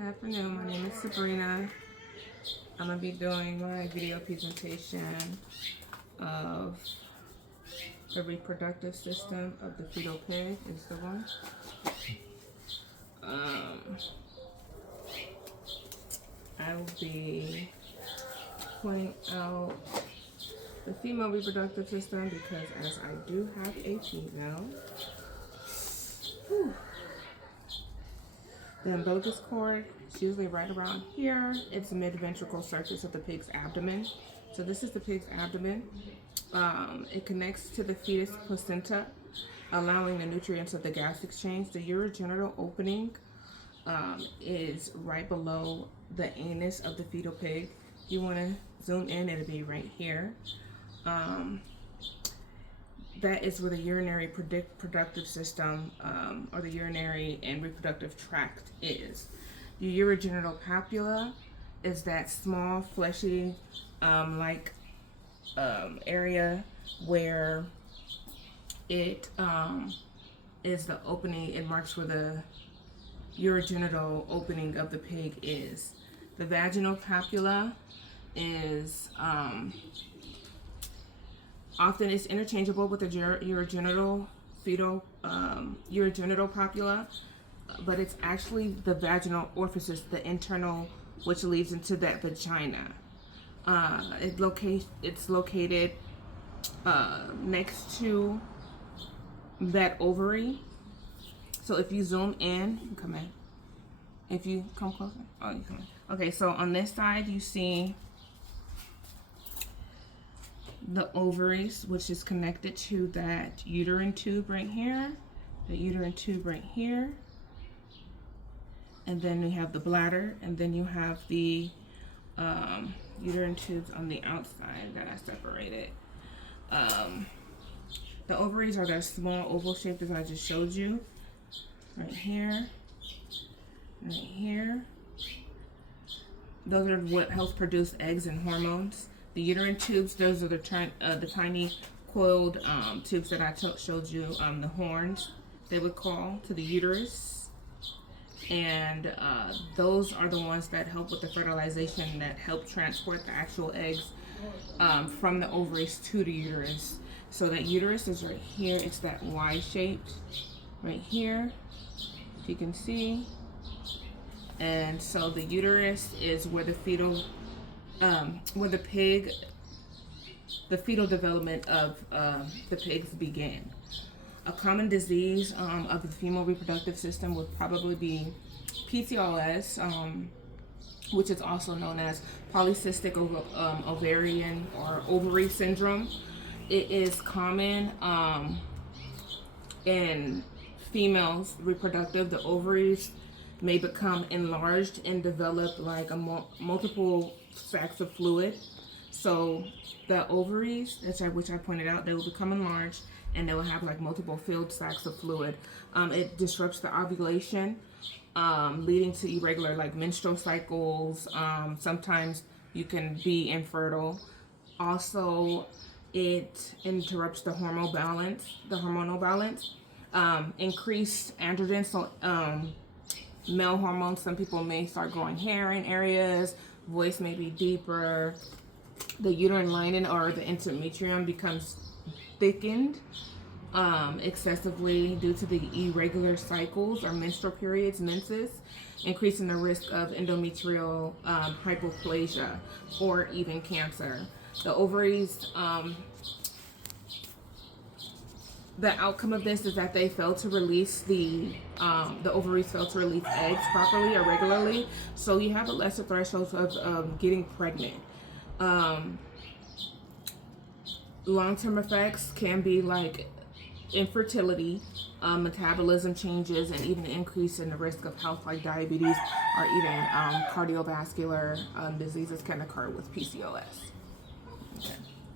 Good afternoon, my name is Sabrina. I'm going to be doing my video presentation of the reproductive system of the fetal pig is the one. I will be pointing out the female reproductive system because as I do have a female, the umbilicus cord is usually right around here. It's the mid-ventricle surface of the pig's abdomen. So this is the pig's abdomen. It connects to the fetus placenta, allowing the nutrients of the gas exchange. The urogenital opening is right below the anus of the fetal pig. If you want to zoom in, it'll be right here. That is where the urinary productive system or the urinary and reproductive tract is. The urogenital papilla is that small fleshy area where it is the opening. It marks where the urogenital opening of the pig is. The vaginal papilla is often it's interchangeable with the urogenital papilla, but it's actually the vaginal orifice, the internal, which leads into that vagina. It's located next to that ovary. So if you zoom in, come in. If you come closer, oh, you come in. Okay, so on this side you see the ovaries, which is connected to that uterine tube right here, the uterine tube right here, and then you have the bladder, and then you have the uterine tubes on the outside that I separated. The ovaries are that small oval shape as I just showed you, right here, right here. Those are what helps produce eggs and hormones. The uterine tubes, those are the tiny coiled tubes that I showed you, the horns, they would call, to the uterus. And those are the ones that help with the fertilization, that help transport the actual eggs from the ovaries to the uterus. So that uterus is right here. It's that Y shaped right here, if you can see. And so the uterus is where the fetal development of the pigs began. A common disease of the female reproductive system would probably be PCOS, which is also known as polycystic ovarian or ovary syndrome. It is common in females reproductive. The ovaries may become enlarged and develop like multiple sacs of fluid. So the ovaries, which I pointed out, they will become enlarged and they will have like multiple filled sacs of fluid. It disrupts the ovulation, leading to irregular like menstrual cycles. Sometimes you can be infertile. Also, it interrupts the hormonal balance. Increased androgen, so male hormones, some people may start growing hair in areas, voice may be deeper, the uterine lining or the endometrium becomes thickened excessively due to the irregular cycles or menstrual periods, menses, increasing the risk of endometrial hypoplasia or even cancer. The ovaries, the outcome of this is that they fail to release the ovaries fail to release eggs properly or regularly, so you have a lesser threshold of getting pregnant. Long-term effects can be like infertility, metabolism changes, and even an increase in the risk of health like diabetes or even cardiovascular diseases can occur with PCOS. Okay.